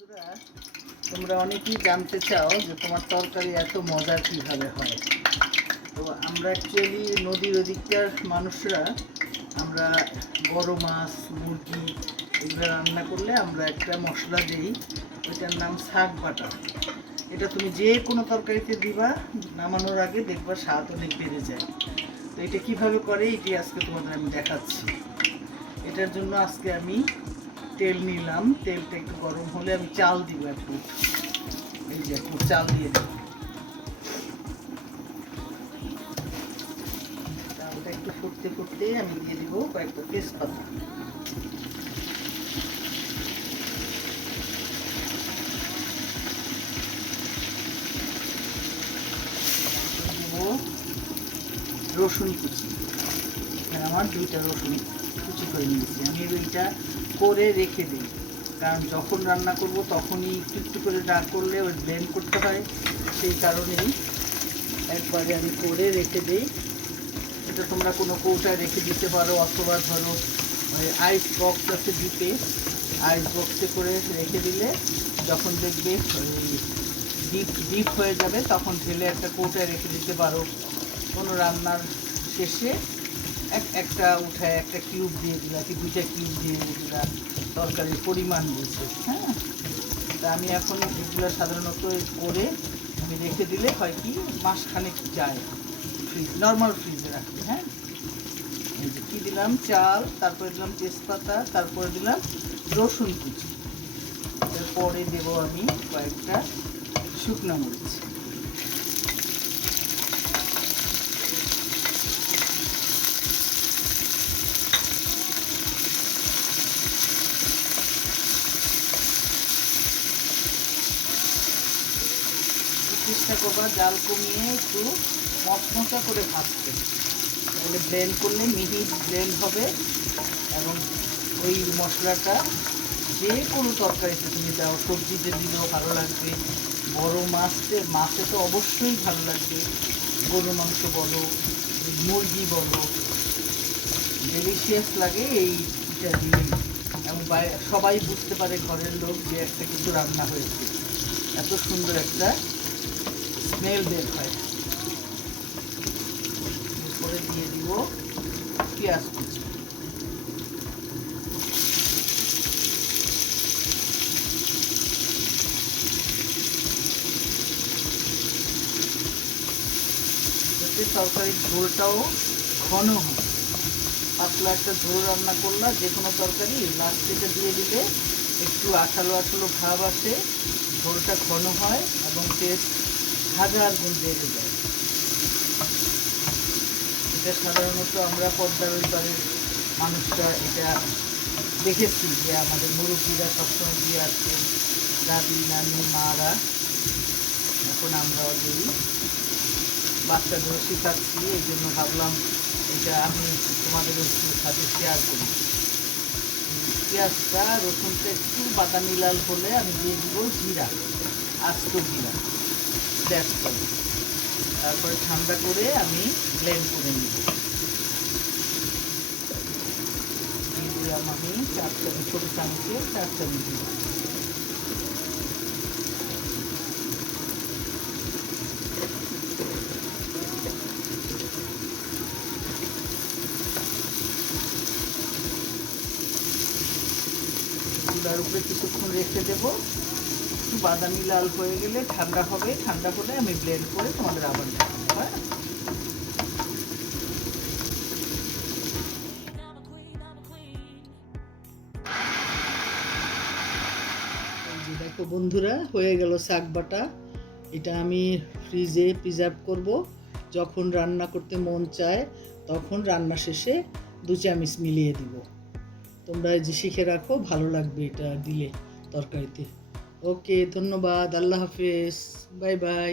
বন্ধুরা, তোমরা অনেকেই জানতে চাও যে তোমার তরকারি এত মজা কীভাবে হয়। তো আমরা অ্যাকচুয়ালি নদীর ওদিককার মানুষরা আমরা বড় মাছ, মুরগি এগুলো রান্না করলে আমরা একটা মশলা দিই, এটার নাম শাক বাটা। এটা তুমি যে কোনো তরকারিতে দিবা, নামানোর আগে দেখবা স্বাদ অনেক বেড়ে যায়। তো এটা কীভাবে করে এটি আজকে তোমাদের আমি দেখাচ্ছি। এটার জন্য আজকে আমি তেল নিলাম, তেলটা একটু গরম হলে আমি চাল দিব একটু, এই যে একটু চাল দিয়ে দেব। চালটা একটু ফুটতে ফুটতে আমি দিয়ে দিব কয়েকটা তেজপাতা, দেব রসুন কুচি। আমার 2টা রসুন কুচি করে নিয়েছি। আমি এইটা করে রেখে দিই, কারণ যখন রান্না করব তখনই একটু একটু করে না করলে ওই ব্লেন্ড করতে হয়, সেই কারণেই একবারে আমি করে রেখে দিই। এটা তোমরা কোনো কৌটায় রেখে দিতে পারো, অথবা ধরো ওই আইস বক্স আছে ডিপে, আইস বক্সে করে রেখে দিলে যখন দেখবে ওই ডিপ হয়ে যাবে তখন ঢেলে একটা কৌটায় রেখে দিতে পারো। কোনো রান্নার শেষে একটা উঠায় একটা কিউব দিয়ে দিলা, কি 2টা কিউব দিয়ে দিলা তরকারির পরিমাণ বুঝে। হ্যাঁ, তা আমি এখন এগুলো সাধারণত করে আমি রেখে দিলে হয় কি মাসখানেক যায় নর্মাল ফ্রিজে রাখতে। হ্যাঁ, এই যে কী দিলাম, চাল, তারপরে দিলাম তেজপাতা, তারপরে দিলাম রসুন কুচি, এরপরে দেবো আমি কয়েকটা শুকনো মরিচ। চেষ্টা করবা জাল কমিয়ে একটু মশমশা করে ভাজতে, তাহলে ব্লেন্ড করলে মিহি ব্লেন্ড হবে এবং ওই মশলাটা যে কোনো তরকারিতে তুমি দাও, সবজিতে দিলেও ভালো লাগবে, বড় মাছে তো অবশ্যই ভালো লাগবে, গরু মাংস বলো, মুরগি বলো, ডেলিশিয়াস লাগে এইটা দিয়ে। এবং সবাই বুঝতে পারে ঘরের লোক যে একটা কিছু রান্না হয়েছে, এত সুন্দর একটা স্মেল বের হয়। এরপরে দিয়ে দিব পেঁয়াজ কুচি, যাতে তরকারির ঝোলটাও ঘন হয়। পাতলা একটা ঝোল রান্না করলা যে কোনো তরকারি, লাস্টে দিয়ে দিলে একটু আঠালো আঠালো ভাব আসে, ঝোলটা ঘন হয় এবং টেস্ট 1000 গুণ বেড়ে যায়। এটা সাধারণত আমরা পদ্মার ওই বাড়ির মানুষরা এটা দেখেছি যে আমাদের মুরব্বীরা সবসময় দিয়ে আসছে, দাদি নানি মারা, এখন আমরাও দিই, বাচ্চাদেরও শেখাচ্ছি। এই জন্য ভাবলাম এটা আমি তোমাদের সাথে শেয়ার করি। পেঁয়াজটা রসুনটা একটু বাদামি লাল হলে আমি দিয়ে দিব জিরা, আস্ত জিরা, ব্যাস করে তারপরে ঠান্ডা করে আমি ব্লেন্ড করে নিব। দিয়ে দিলাম আমি 4 চামচ, ছোটো চামচে 4 চামচ দিলাম। চুলার উপরে কিছুক্ষণ রেখে দেবো, একটু বাদামি লাল হয়ে গেলে ঠান্ডা হবে, ঠান্ডা হলে আমি ব্লেন্ড করে তোমাদের আবার দেখাবো। হ্যাঁ, দেখো বন্ধুরা, হয়ে গেল শাক বাটা। এটা আমি ফ্রিজে প্রিজার্ভ করব, যখন রান্না করতে মন চায় তখন রান্না শেষে 2 চামচ মিলিয়ে দিব। তোমরা যে শিখে রাখো, ভালো লাগবে এটা দিলে তরকারিতে। ওকে, ধন্যবাদ, আল্লাহ হাফেজ, বাই বাই।